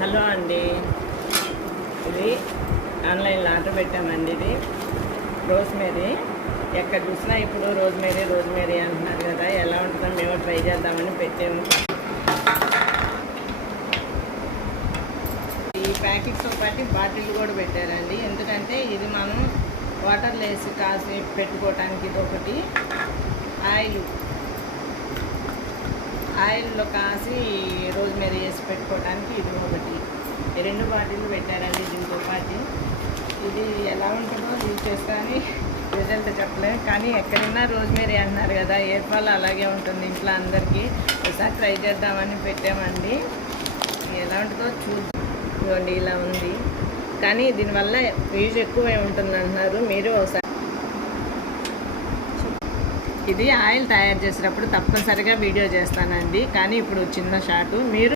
Hello అండి, ఇది ఆన్లైన్లో ఆర్డర్ పెట్టామండి. ఇది రోజ్మేరీ. ఎక్కడ చూసినా ఇప్పుడు రోజ్మేరీ అంటున్నారు కదా, ఎలా ఉంటుందో మేము ట్రై చేద్దామని పెట్టాము. ఈ ప్యాకెట్స్తో పాటు బాటిల్ కూడా పెట్టారండి. ఎందుకంటే ఇది మనం వాటర్లో వేసి కాసి పెట్టుకోవటానికి ఇది ఒకటి, ఆయిల్లో కాసి రోజ్మేరీ వేసి పెట్టుకోవడానికి ఇది ఒకటి. ఈ 2 బాటిల్ పెట్టారండి దీంతో పాటు. ఇది ఎలా ఉంటుందో యూజ్ చేస్తానని రిజల్ట్ చెప్పలేము, కానీ ఎక్కడైనా రోజ్మేరీ అంటున్నారు కదా, హెయిర్ ఫాల్ అలాగే ఉంటుంది ఇంట్లో అందరికీ. ఒకసారి ట్రై చేద్దామని పెట్టామండి. ఎలా ఉంటుందో చూడండి. ఇలా ఉంది, కానీ దీనివల్ల యూజ్ ఎక్కువే ఉంటుంది అంటున్నారు. మీరు ఒకసారి ఇది ఆయిల్ తయారు చేసేటప్పుడు తప్పనిసరిగా వీడియో చేస్తానండి, కానీ ఇప్పుడు చిన్న షార్ట్ మీరు